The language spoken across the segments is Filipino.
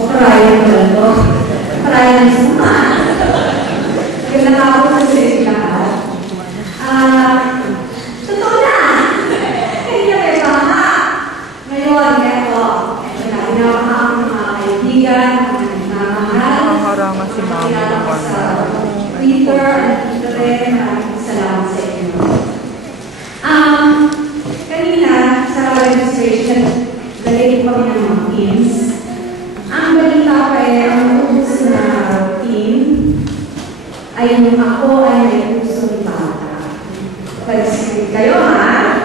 O parayan ko lang to. Parayan ng suma. Yung nakakot sa sila lahat. Totoo na! Kaya may baka. Ngayon, eto. Pinapahang ng mga kaibigan, mga nakaharama si Mama naman. Twitter at Twitter rin. Salamat sa inyo. Kanina, sa registration, dali ko kami ng mga teams. Ang balita pa ang ubus na team ay yung ako ay may pusong bata. Pag-script kayo ha,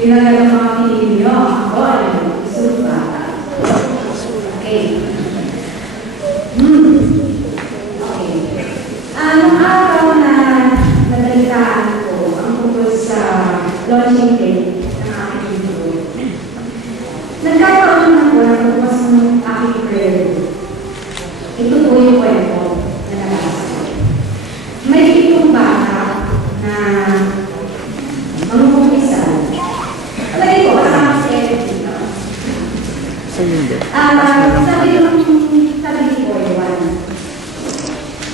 yun ang mga pinili nyo. Ako ay may pusong bata. Okay. Okay. Anong araw na nadalitaan ko ang tungkol sa launching date ng aking libro. Nagkakaroon ako ng tungkol sa aking prayer. Ito po yung kwento na nabasa ko. May itong bata na mangungumpisa. Alay ko, kasama si Eric dito. Sabi ko, Iwan,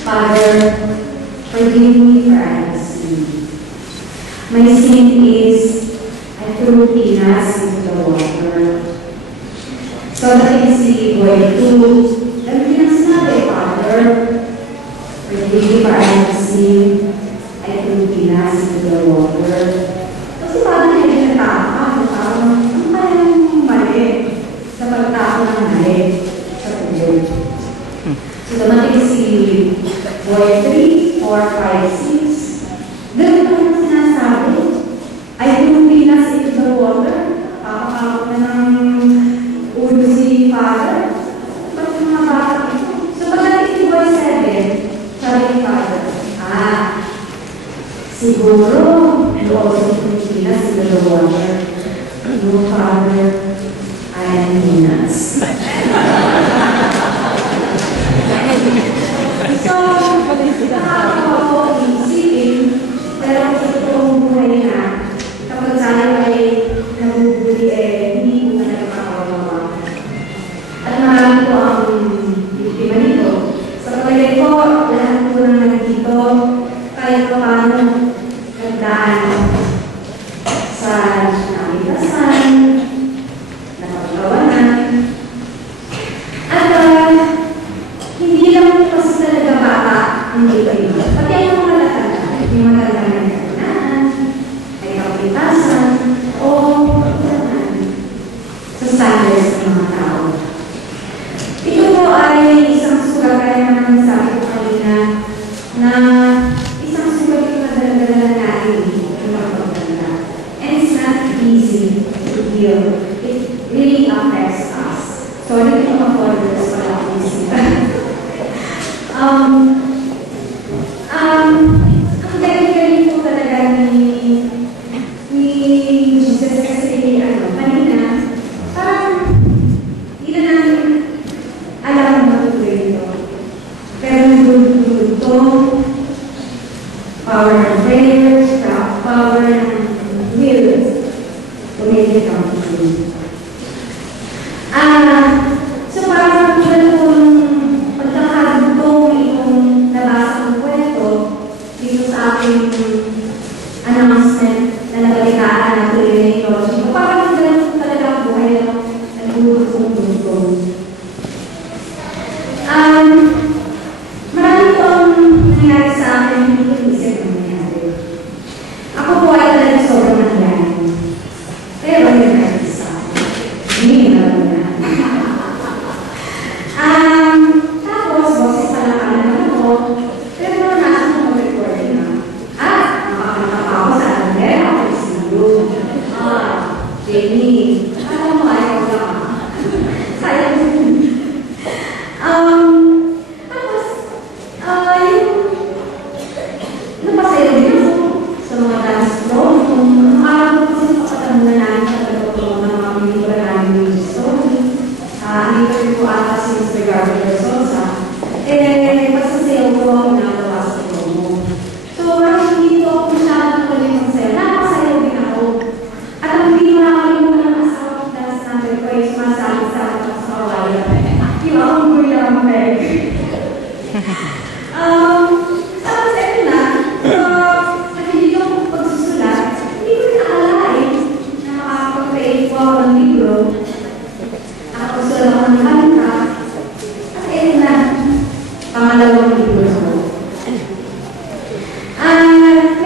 Father, forgive me for I have sinned. My sin is I threw peanuts into the water so that I can see boy too. And peanuts na Father, forgive me for I have sinned. I threw peanuts into the water. Kasi parang hindi nataka. Parang ang kayang mali sa pagtako ng mali sa tubig. So dumating si boy 3, 4, 5, 6. Ganun pa yung sinasabi. Ay, kung pinas into the water, papakakot na ng ulo si Father. Ba't yung mga bata ito? So pagdating si boy 7, sabi ni Father, siguro, also kung pinas into the water. No, Father, I am pinas. So, nakakako isipin, pero sa totoong buhay na, kapag sana ay nabubuli, hindi ko na nakakawawa. At marami ko ang biktima nito. Sa palagay ko, lahat ko na nandito, kahit paano nagdaan sa nakitasan, napagkawanan. At hindi lang kasi talaga bata ang iba-iba. Pati ay mga matatanda. Yung matatanda na kaganaan, ay kapitasan, o sa standards ng mga tao. Ito po ay isang sugat, kaya naman sabi ko kanina, na isang sugat yung madala-dala natin yung pagpagdala. And it's not easy to deal. It really affects us. Sorry kung ma-followers pala ako isipan. Ang galing-galing po talaga ni Jesus kasi kanina, parang hindi na namin alam ang matutuloy ito. Pero nagdudulog ito, power ng prayers, power ng will, to make it come true. So parang kung pagkakadugtong itong nabasa ng kwento dito sa aking announcement na nabalitaan na tuloy na ito. So parang ganun talaga ang buhay na nagdudugtong-dugtong. Marami itong nangyari sa akin, hindi ko isip na nangyari. Ako po ay talaga sobrang nangyari. Pero nangyari sa akin. Hindi na nangyari. Tapos, boses pa lang kami naman ako. Pero nasa ko mag-recording na. Nakakanta pa ako sa Andrea. Ako siguro. Jamie. Alam mo, ayaw ko lang. Sayang. Tapos, napasaya din ako sa mga dance pro. Kung alam ko kasi makatamunan namin sa pagkakataon ng mga pelikula namin yung story. Hindi ko ata si Mr. Gabriel Sosa. Pasasayaw ko ako nagawa sa promo. So, hindi ko ako masyadong tuloy magsayaw. Napasayaw din ako. At ang hindi mo nakalimutan ng asawa ng dance namin ko ay sumasali sa kawayan. Di ba? Tapos ito na, nakilig ako pagsusulat, hindi ko naalain na makakapag-create po ako ng libro. Nakapagsulat ako ng kanta. At ito na, pangalawang libro ko.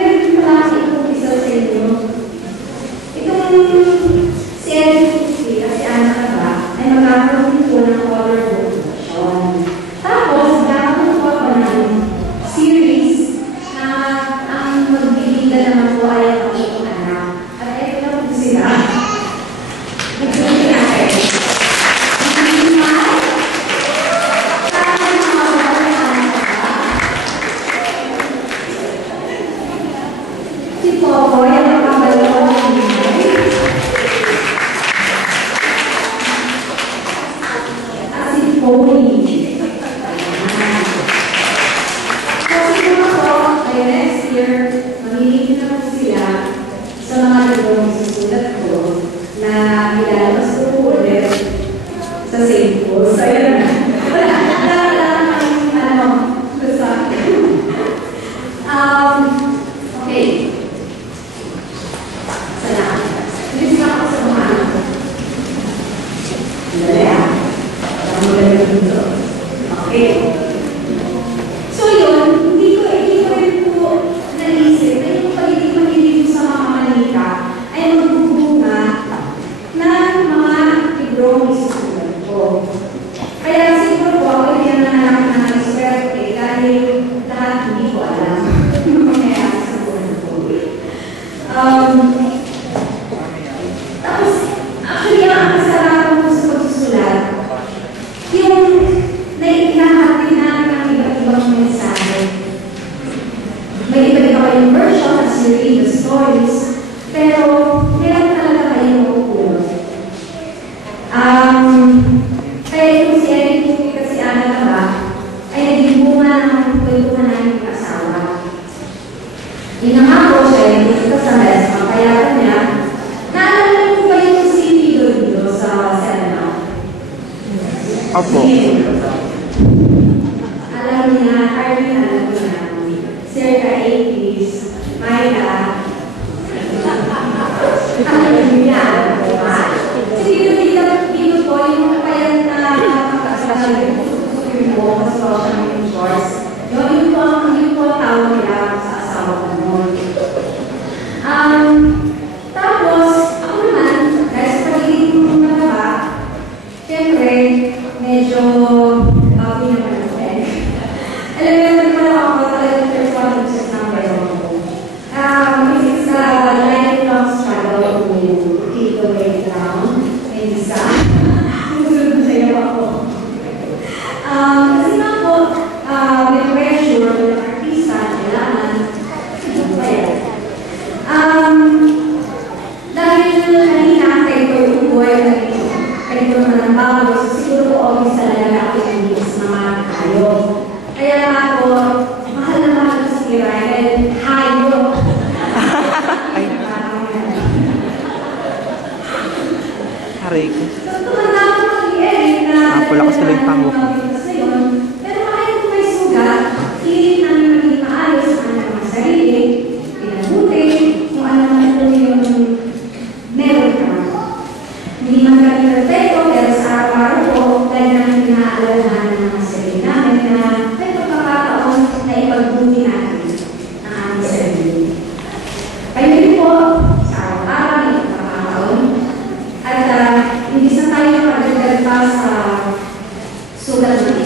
Meron pala ako itong isa sa inyo. Itong si Eric kasi anak ka ba, ay magkakaroon po ng color book version. Tapos, magkakaroon po ako ng series na ang magbibigla naman po ay ang itong anak. At ito na po sila. Nagsulit natin. Si Popoy ang nakabalaw ng Pinoy. At si Pony. So, siguro po, by next year, mamiliki na po sila sa mga libro susulat ko na ilalabas ko po ulit sa St. Paul. So, yun na. Okay. Salamat. Bilis na ako sa mga anak ko. Dali ah. Okay. So yun, hindi ko rin po naisip na yung pagiging sa mga manika ay magbubunga ng mga librong isusulat ko. Kaya siguro po ako hindi na naman ng eksperto dahil lahat hindi ko alam. Tapos, actually, ang kasarapan ko sa pagsusulat, yung naiinahati namin ang iba't-ibang mensahe. May iba-iba kayong version as you read the stories, pero meron talaga kayong makukulot. Kaya yung si Eric kasi anak ka ba, ay naging bunga ng kwentuhan namin ng asawa. Yun ang ako siya, dito sa restaurant, kaya niya, naalala mo ba yung city dito sa Senado? Opo. Alam niya, Arvin, alam mo na, circa 80s, Mayra, alam niya, dito po, yung payat na makasasal yung buong social media shorts, yun po ang tawag nila sa asawa ko noon. Tapos, ako naman, dahil sa pagiging mataba, siyempre, medyo babi naman ang friend. Alam mo, naman pala ako talagang performances ng meron ko. It's a lifelong struggle to keep the weight down. May isa. Susunod na sa'yo ako. Kasi nga po, may pressure ng artista, kailangan, dahil kanina kayo yung buhay kayo ng bago, siguro po obvious talaga ako yung news na mga tayo. Kaya ako, mahal na mahal ko si Ryan, hayo. Aray ko. So, tumanda ko kay Eric na Napulakas tuloy yung pango ko. pero kahit kung may sugat, hindi namin maging maayos ang mga sarili, pinabuti, kung ano naman po yung meron ka. Hindi man kami perfecto, pero sa araw-araw po, dahil namin pinaalalahan ng mga sarili namin na may pagkakataon na ipagbuti natin ang aming sarili. Kayo din po, sa araw-araw, may pagkakataon, at hindi sa tayo pagdagal pa sa sugat ng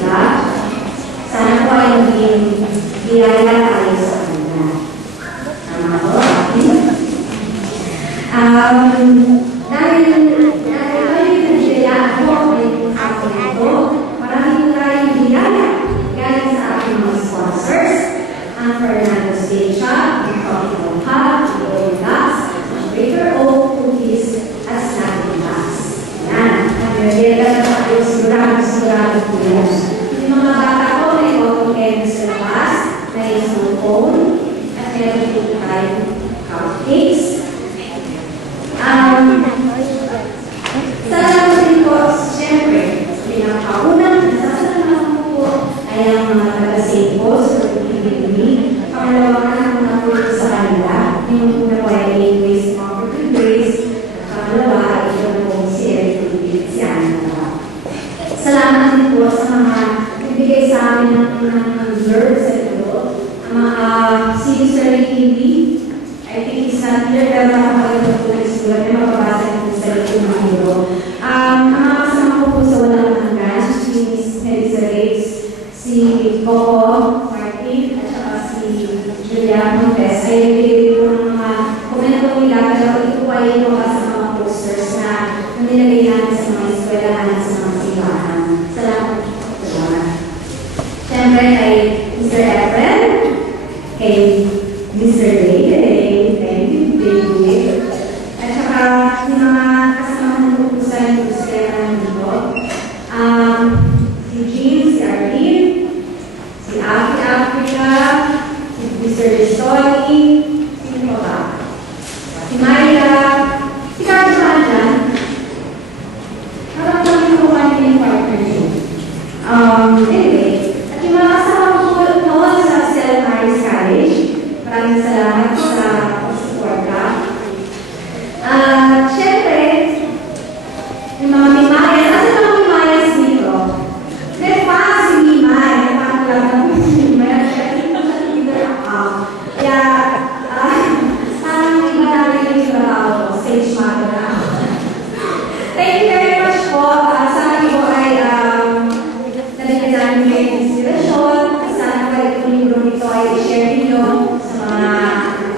Salamat din po sa mga nagbigay sa amin ng verbs sa ito. Ang mga si Mr. Ricky, I think is not here, pero nakapagod po ng school at may mababasa po sa ito ng libro. Ang mga kasama ko po sa walang hanggan, si Miss Melissa Reyes, si Coco Martin, at saka si Julia Montes, ay nagbigay po ng mga komento nila, pero ito po ay lumabas sa mga posters na nilagay natin sa mga eskwelahan at sa mga simbahan. Salamat po. Siyempre kay Mr. Efren, kay Mr. Day, thank you, David. At saka yung mga kasamahan ko po sa eskwelahan dito. Si Jean, si Arlene, si Aki Africa, si Mr. Risoli, sino ba? Si Maria, si Carlos Anjan. Parang kami ko kanina yung partner niyo. Anyway, at yung mga kasama ko noon sa St. Mary's College, maraming salamat sa pagsuporta. Siyempre, yung mga Mimayas, kasi mga Mimayas dito, may fans si Mimay, parang lang na po si Mimay, kaya, parang iba namin yung trabaho, stage mother na. Thank you very much po. Sana po ay nabigyan namin kayo ng inspirasyon. Sana po itong libro nito ay i-share ninyo sa mga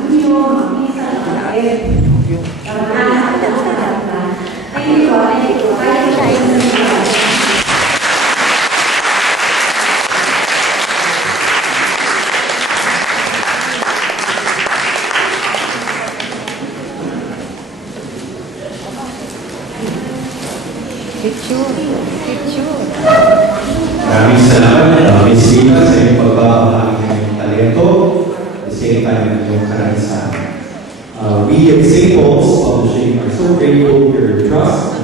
inyo, mga pisa, mga kapit. Thank you po. Thank you po. Kaya po tayo sa mga. Maraming salamat, Miss Rita, sa iyong pagbabahagi ng iyong talento at sa iyong iyong karanasan. We at St. Paul's Publishing are so grateful for your trust